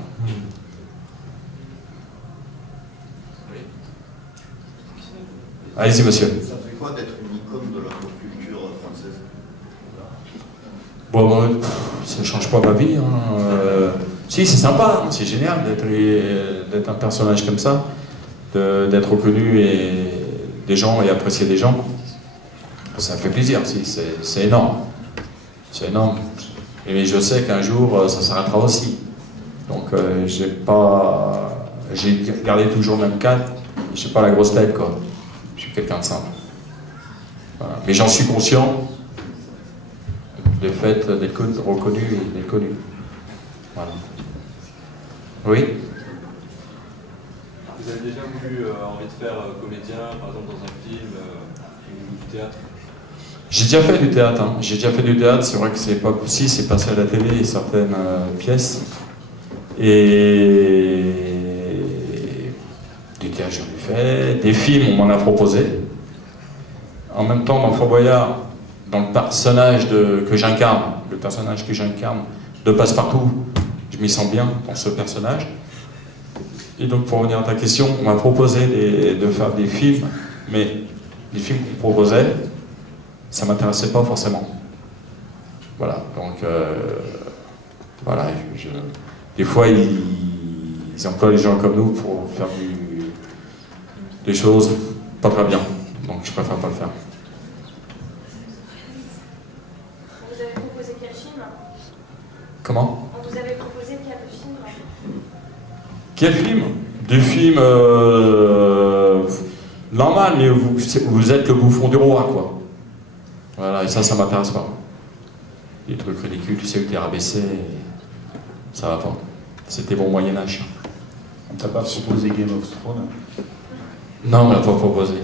Allez-y, monsieur. Ça fait quoi d'être une icône de la pop culture française? Bon, ça ne change pas ma vie. Hein. Si, c'est sympa, c'est génial d'être un personnage comme ça, d'être reconnu et des gens et apprécier des gens. Ça fait plaisir, si, c'est énorme. C'est énorme. Mais je sais qu'un jour, ça s'arrêtera aussi. Donc, j'ai gardé toujours le même cadre. Je n'ai pas la grosse tête, quoi. Je suis quelqu'un de simple. Voilà. Mais j'en suis conscient du fait d'être reconnu et d'être connu. Voilà. Oui? Vous avez déjà eu envie de faire comédien, par exemple dans un film ou du théâtre? J'ai déjà fait du théâtre. Hein. J'ai déjà fait du théâtre. C'est vrai que c'est pas possible, c'est passé à la télé certaines pièces. Et du théâtre, j'en ai fait. Des films, on m'en a proposé. En même temps, dans Fort Boyard, dans le personnage que j'incarne, de Passepartout, je m'y sens bien dans ce personnage. Et donc, pour revenir à ta question, on m'a proposé de faire des films, mais les films qu'on proposait, ça ne m'intéressait pas forcément. Voilà, donc, voilà, des fois, ils emploient les gens comme nous pour faire des choses pas très bien. Donc, je préfère pas le faire. On vous avait proposé quel film? Comment? On vous avait proposé quel film? Quel film? Des films normal, mais vous êtes le bouffon du roi, quoi. Voilà, et ça m'intéresse pas. Les trucs ridicules, tu sais que t'es rabaissé, ça va pas. C'était bon Moyen-Âge. On t'a pas proposé Game of Thrones? Non, on l'a pas proposé.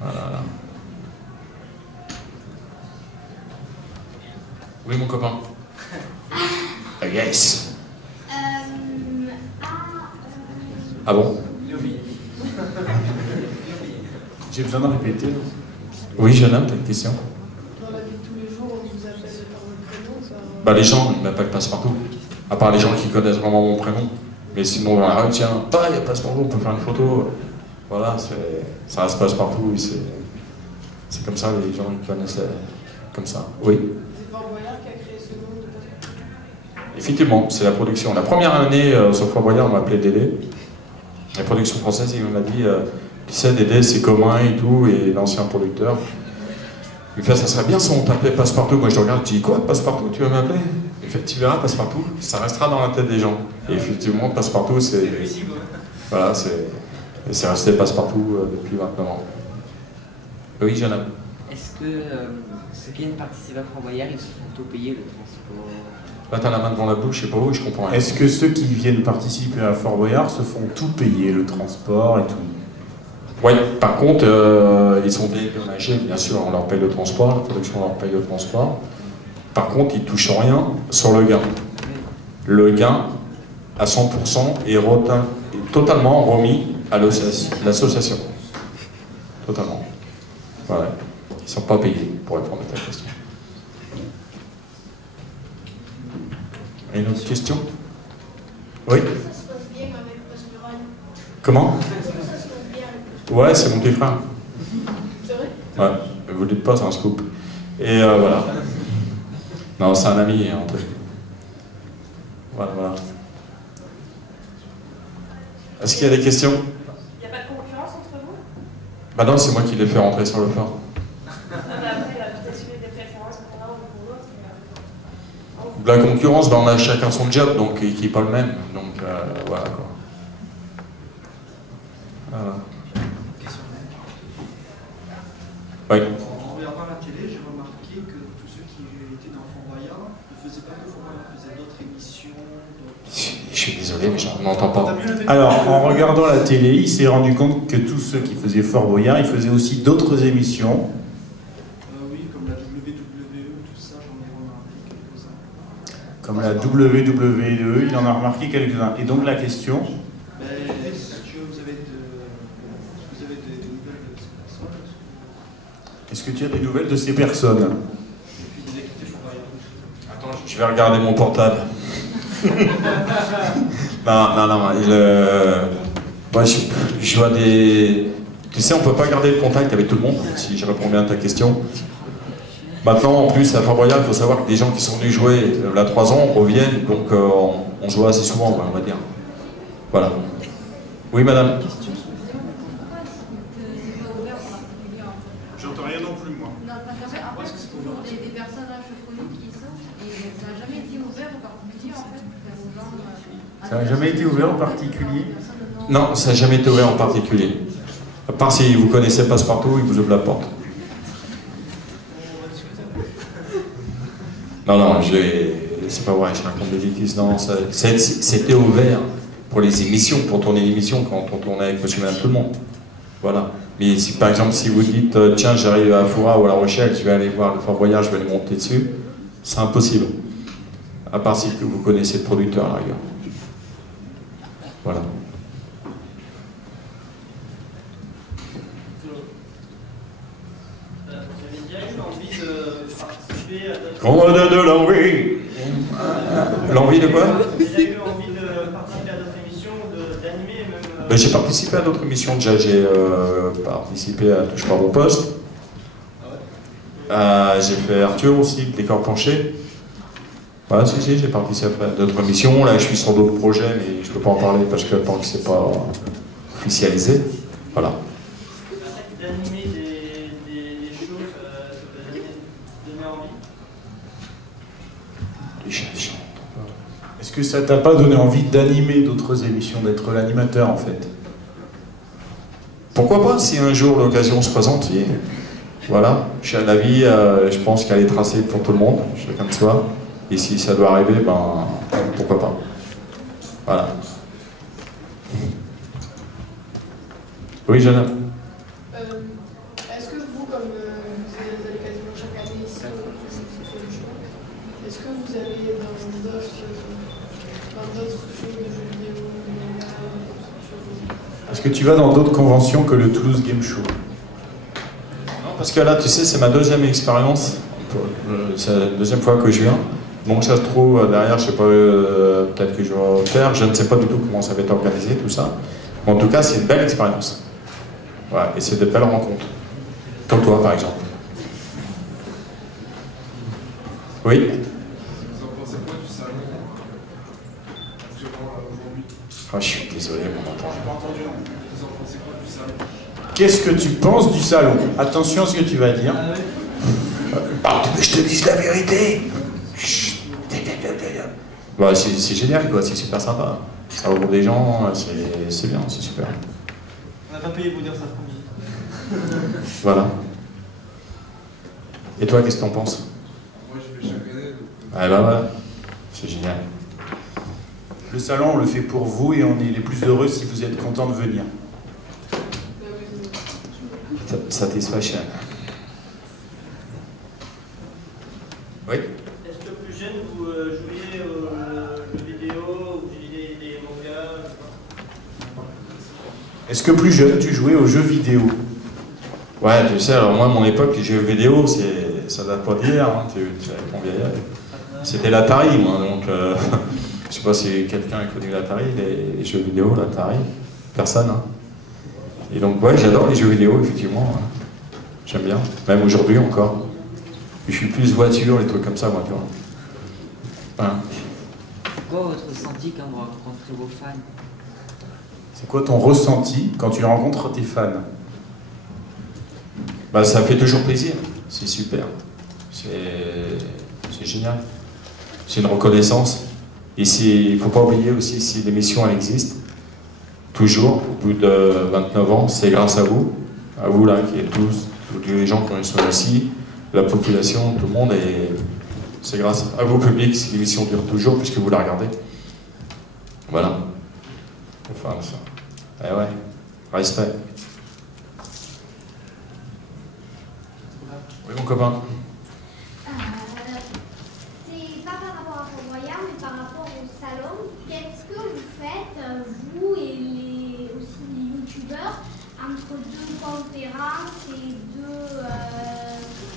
Voilà. Oui, mon copain. Yes. Ah bon? J'ai besoin de répéter. Oui, jeune homme, t'as une question? Dans la vie de tous les jours, on vous appelle par votre prénom, ça... Bah les gens ne m'appellent Passepartout. À part les gens qui connaissent vraiment mon prénom. Mais sinon, dans la rue, tiens, il y a Passepartout, on peut faire une photo. Voilà, ça reste Passepartout. C'est comme ça, les gens qui connaissent comme ça. Oui. C'est Fort Boyard qui a créé ce nom de Passepartout? Effectivement, c'est la production. La première année, sur Fort Boyard, on m'appelait Dédé. La production française, il m'a dit, tu sais, Dédé, c'est commun et tout, et l'ancien producteur. Il me fait, ça serait bien si on t'appelait Passepartout. Moi, je te regarde, je dis, quoi, Passepartout, tu vas m'appeler? Il fait, tu verras, Passepartout, ça restera dans la tête des gens. Et effectivement, Passepartout, c'est... Voilà, c'est resté Passepartout depuis 29 ans. Oui, jeune homme. Est-ce que ceux qui viennent participer à Fort Boyard, ils se font tout payer le transport? Là, t'as la main devant la bouche, je sais pas où, je comprends rien. Est-ce que ceux qui viennent participer à Fort Boyard se font tout payer, le transport et tout? Oui, par contre, ils sont dédommagés, bien sûr, on leur paye le transport, la production leur paye le transport. Par contre, ils touchent rien sur le gain. Le gain, à 100%, est totalement remis à l'association. Totalement. Voilà. Ils ne sont pas payés, pour répondre à ta question. Une autre question? Oui? Ça se passe bien avec Passepartout. Comment? Ça se passe bien. Ouais, c'est mon petit frère. C'est vrai? Ouais, mais vous ne dites pas, c'est un scoop. Et voilà. Non, c'est un ami, un truc. Voilà, voilà. Est-ce qu'il y a des questions? Il n'y a pas de concurrence entre vous? Bah non, c'est moi qui l'ai fait rentrer sur le fort. Après, il y a peut-être des préférences pour l'un ou pour l'autre. La concurrence, bah, on a chacun son job, donc qui n'est pas le même. Donc voilà quoi. Voilà. Oui. En regardant la télé, j'ai remarqué que tous ceux qui étaient dans Fort Boyard ne faisaient pas que Fort Boyard, faisaient d'autres émissions. Je suis désolé, mais je n'entends pas. Alors, en regardant la télé, il s'est rendu compte que tous ceux qui faisaient Fort Boyard, ils faisaient aussi d'autres émissions. Oui, comme la comme la WWE, il en a remarqué quelques-uns. Et donc la question... Est-ce que tu as des nouvelles de ces personnes? Attends, je vais regarder mon portable. non, moi, je vois des... Tu sais, on peut pas garder le contact avec tout le monde, si je réponds bien à ta question. Maintenant, en plus, à Fort Boyard, il faut savoir que des gens qui sont venus jouer il y a 3 ans reviennent, donc on joue assez souvent, on va dire. Voilà. Oui, madame. J'entends rien non plus, moi. Non, parce qu'en fait, après, c'est toujours des personnages connus qui sont, et ça n'a jamais été ouvert en particulier, en fait, aux gens. Ça n'a jamais été ouvert en particulier? Non, ça n'a jamais été ouvert en particulier. À part si vous connaissez Passepartout, il vous ouvre la porte. Non, c'est pas vrai, je raconte des bêtises. Non, c'était ouvert pour les émissions, pour tourner l'émission quand on tournait avec Monsieur et Madame Tout-le-Monde. Voilà. Mais si, par exemple, si vous dites, tiens, j'arrive à Foura ou à La Rochelle, je vais aller voir le Fort Boyard, je vais aller monter dessus, c'est impossible. À part si vous connaissez le producteur, à la rigueur. Voilà. J'avais déjà eu envie de participer à d'autres... On me donne l'envie. L'envie de quoi? J'ai déjà eu envie de participer à d'autres émissions, d'animer même... Ben, j'ai participé à d'autres émissions déjà. J'ai participé à Touche pas mon poste. J'ai fait Arthur aussi, Décor penché. Voilà, si, j'ai participé à d'autres émissions. Là, je suis sur d'autres projets, mais je ne peux pas en parler parce que tant que c'est pas officialisé. Voilà. D'animer des choses, ça vous a donné envie? Est-ce que ça t'a pas donné envie d'animer d'autres émissions, d'être l'animateur en fait? Pourquoi pas, si un jour l'occasion se présente. Voilà, la vie, je pense qu'elle est tracée pour tout le monde, chacun de soi. Et si ça doit arriver, ben pourquoi pas. Voilà. Oui, Jeanne. Est-ce que vous, comme vous allez quasiment chaque année ici, est-ce que vous allez dans d'autres shows de jeux vidéo, Est-ce que tu vas dans d'autres conventions que le Toulouse Game Show? Non, parce que là, tu sais, c'est ma deuxième expérience. C'est la deuxième fois que je viens. Donc ça se trouve, derrière, je sais pas, peut-être que je vais faire. Je ne sais pas du tout comment ça va être organisé, tout ça. Mais en tout cas, c'est une belle expérience. Voilà, et c'est de belles rencontres. Comme toi, par exemple. Oui? Vous en pensez quoi du salon aujourd'hui? Oh, je suis désolé, mon enfant. J'ai pas entendu, non. Vous en pensez quoi du salon? Qu'est-ce que tu penses du salon? Attention à ce que tu vas dire. Ah, tu veux que je te dise la vérité? Bah, c'est génial, quoi. C'est super sympa. Ça regroupe des gens, c'est bien, c'est super. On n'a pas payé pour dire ça, promis. Voilà. Et toi, qu'est-ce que t'en penses? Moi, je vais chaque année. Ah bah voilà, c'est génial. Le salon, on le fait pour vous et on est les plus heureux si vous êtes contents de venir. Satisfaction. Oui? Est-ce que plus jeune, vous jouiez aux jeux vidéo, ou vous lisiez des mangas? Est-ce que plus jeune, tu jouais aux jeux vidéo? Ouais, tu sais, alors moi, à mon époque, les jeux vidéo, ça date pas d'hier, hein, tu savais qu'on vieillir. C'était l'Atari, moi, donc je sais pas si quelqu'un a connu l'Atari, les jeux vidéo, l'Atari. Personne, hein. Et donc, ouais, j'adore les jeux vidéo, effectivement. Hein. J'aime bien, même aujourd'hui encore. Je suis plus voiture, les trucs comme ça, moi, tu vois. Voilà. C'est quoi votre ressenti quand vous rencontrez vos fans? C'est quoi ton ressenti quand tu rencontres tes fans? Bah, ça fait toujours plaisir, c'est super. C'est génial. C'est une reconnaissance. Et il ne faut pas oublier aussi, si l'émission elle existe, toujours, au bout de 29 ans, c'est grâce à vous là, qui êtes tous les gens qui sont ici, la population, tout le monde, et c'est grâce à vous, public, si l'émission dure toujours, puisque vous la regardez. Voilà. Enfin, ça. Eh ouais, respect. Oui, mon copain. C'est pas par rapport à Fort Boyard, faites, vous et aussi les youtubeurs, entre deux conférences et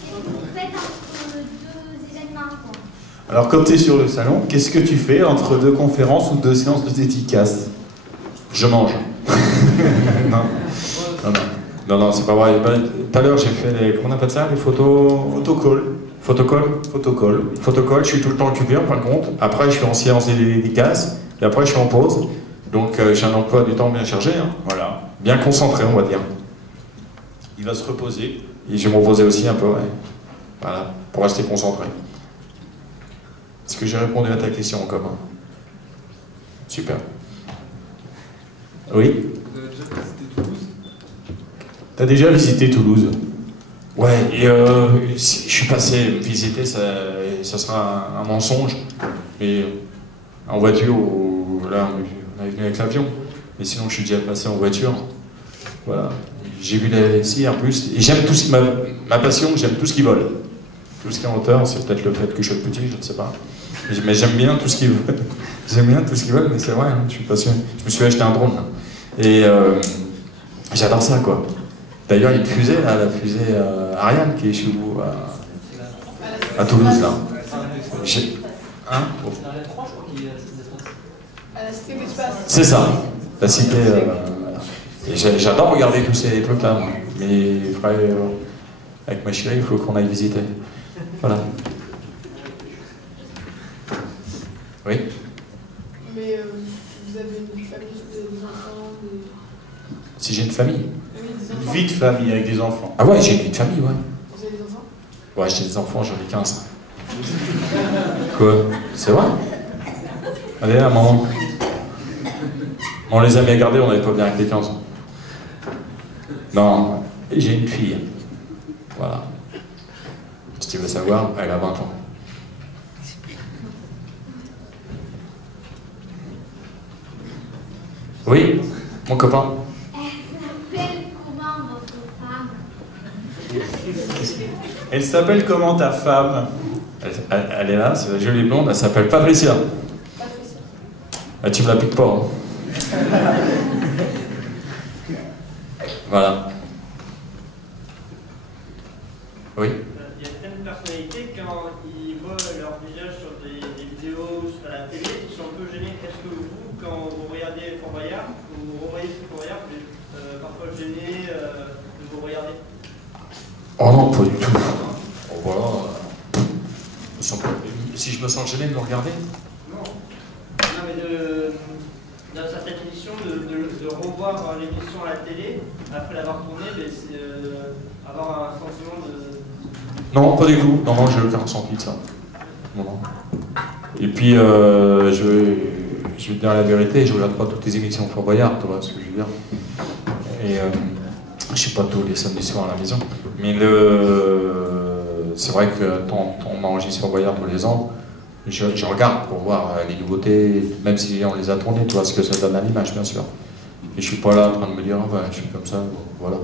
qu'est-ce que vous faites entre deux événements, quoi? Alors, quand tu es sur le salon, qu'est-ce que tu fais entre deux conférences ou deux séances de dédicaces? Je mange. Non, c'est pas vrai. Tout à l'heure, j'ai fait les... Comment on appelle ça? Les photos... Photocall, je suis tout le temps occupé, en fin de compte. Après, je suis en séance de dédicaces. Et après, je suis en pause. Donc, j'ai un emploi du temps bien chargé. Hein. Voilà. Bien concentré, on va dire. Il va se reposer. Et je vais me reposer aussi un peu, ouais. Voilà, pour rester concentré. Est-ce que j'ai répondu à ta question en commun? Super. Oui? Vous avez déjà visité Toulouse? T'as déjà visité Toulouse? Ouais, et je suis passé visiter, ça sera un mensonge. Mais en voiture, là, on est venu avec l'avion. Mais sinon, je suis déjà passé en voiture. Voilà. J'ai vu ici en plus. Et j'aime tout ce qui ma passion, j'aime tout ce qui vole. Tout ce qui est en hauteur, c'est peut-être le fait que je suis petit, je ne sais pas. Mais j'aime bien tout ce qui vole. J'aime bien tout ce qui vole, mais c'est vrai, hein, je suis passionné. Je me suis acheté un drone. Là. Et j'adore ça, quoi. D'ailleurs, il y a une fusée, là, la fusée Ariane, qui est chez vous, à Toulouse, là. Hein? C'est ça, la cité. Et j'adore regarder tous ces trucs-là, moi. Mais il faudrait, avec ma chérie, il faut qu'on aille visiter. Voilà. Oui? Mais vous avez une famille, vous avez des enfants, Si j'ai une famille? Oui, des enfants. Une vie de famille avec des enfants. Ah ouais, j'ai une vie de famille, ouais. Vous avez des enfants? Ouais, j'ai des enfants, j'en ai 15. Quoi? C'est vrai? Allez là, maman. On les a bien gardés, on n'avait pas bien avec les 15. Non, j'ai une fille. Voilà. Si tu veux savoir, elle a 20 ans. Oui, mon copain. Elle s'appelle comment ta femme? Elle est là, c'est la jolie blonde, elle s'appelle Patricia. Ah, tu me la piques pas. Hein. Voilà. Oui. Il y a certaines personnalités, quand ils voient leur visage sur des vidéos ou sur la télé, ils sont un peu gênés. Est-ce que vous, quand vous regardez Fort Boyard, vous revoyez Fort Boyard, vous êtes parfois gêné de vous regarder? Oh non, pas du tout. Oh, voilà. Si je me sens gêné de me regarder? Non. Non, mais dans certaines émissions, de revoir l'émission à la télé, après l'avoir tournée, c'est avoir un sentiment de... Non, pas du tout. Non, j'ai aucun ressenti de ça. Non. Et puis, je vais te dire la vérité, je regarde pas toutes les émissions Fort Boyard, tu vois ce que je veux dire. Et je sais pas tous les samedis soirs à la maison. Mais c'est vrai que on enregistre Fort Boyard tous les ans. Je regarde pour voir les nouveautés, même si on les a tournées, tu vois ce que ça donne à l'image, bien sûr. Et je suis pas là en train de me dire, ah, bah, je suis comme ça, voilà.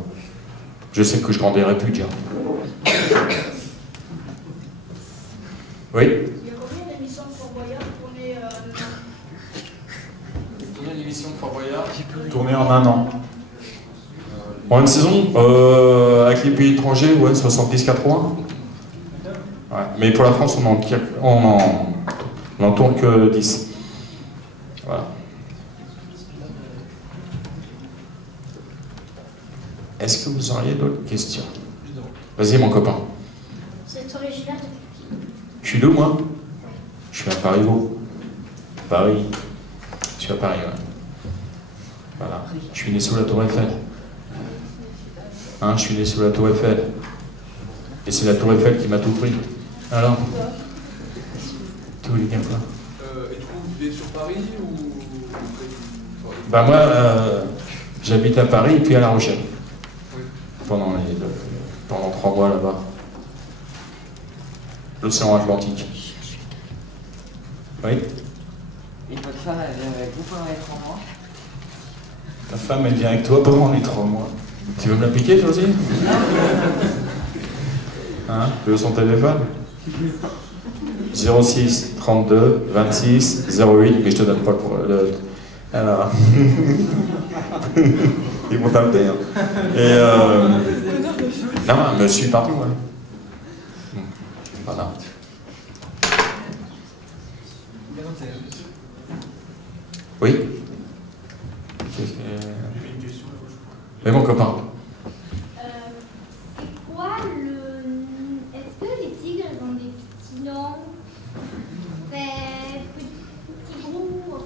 Je sais que je grandirai plus déjà. Oui? Il y a combien d'émissions de Fort Boyard tournées en un an? Combien d'émissions de Fort Boyard Tournées en un an. En une saison, avec les pays étrangers, ouais, 70-80. Ouais. Mais pour la France, on en tourne que 10. Voilà. Est-ce que vous auriez d'autres questions? Vas-y, mon copain. Vous êtes originaire de qui? Je suis d'où, moi? Je suis à Paris-Vaux. Paris. Je suis à Paris, ouais. Voilà. Je suis né sous la Tour Eiffel. Hein, je suis né sous la Tour Eiffel. Et c'est la Tour Eiffel qui m'a tout pris. Alors? Tout les gars, quoi. Et du coup, vous vivez sur Paris ou... Bah moi, j'habite à Paris et puis à La Rochelle. Oui. Pendant 3 mois là-bas. L'océan Atlantique. Oui? Et votre femme, elle vient avec vous pendant les 3 mois? Ta femme, elle vient avec toi pendant les 3 mois. Tu veux me la piquer, toi aussi? Hein? Tu veux son téléphone? 06 32 26 08, mais je te donne pas le Alors. Ils vont taper. Hein. Et non, je me suis partout. Ouais. Voilà. Oui. Mais mon copain. C'est quoi le... Est-ce que les tigres ont des petits noms? Petits gros, en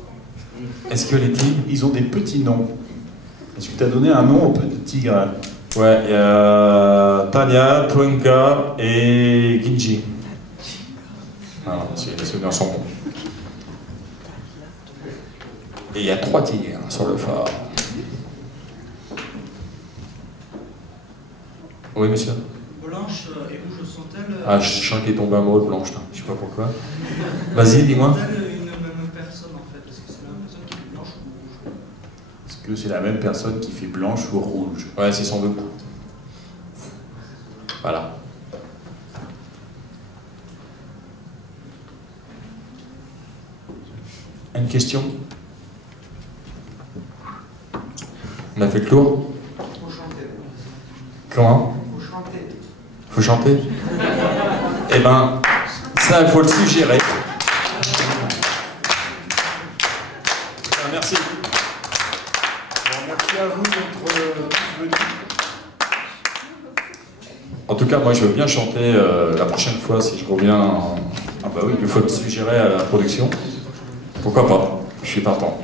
fait. Est-ce que les tigres, ils ont des petits noms? Est-ce que tu as donné un nom au petit tigre? Ouais, il y a Tanya, Twenka et Ginji. Alors, les souvenirs sont bons. Et il y a 3 tigres sur le phare. Oui, monsieur. Blanche et rouge sont-elles... Ah, je sens qu'il est tombé amoureux de Blanche, là. Je sais pas pourquoi. Vas-y, dis-moi. Sont-elles une même personne, en fait? Est-ce que c'est la même personne qui fait blanche ou rouge? Est-ce que c'est la même personne qui fait blanche ou rouge? Ouais, c'est sans doute. Voilà. Une question? On a fait le tour? Faut chanter. Comment? Faut chanter. Faut chanter? Eh ben, ça, il faut le suggérer. Merci. Merci à vous d'être venus. En tout cas, moi, je veux bien chanter la prochaine fois si je reviens. Ah bah oui, il faut le suggérer à la production. Pourquoi pas? Je suis partant.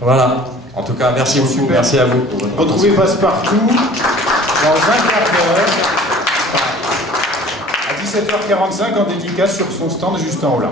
Voilà. En tout cas, merci beaucoup. Super. Merci à vous. Retrouvez Passepartout dans un quart d'heure à 17h45 en dédicace sur son stand juste en haut là.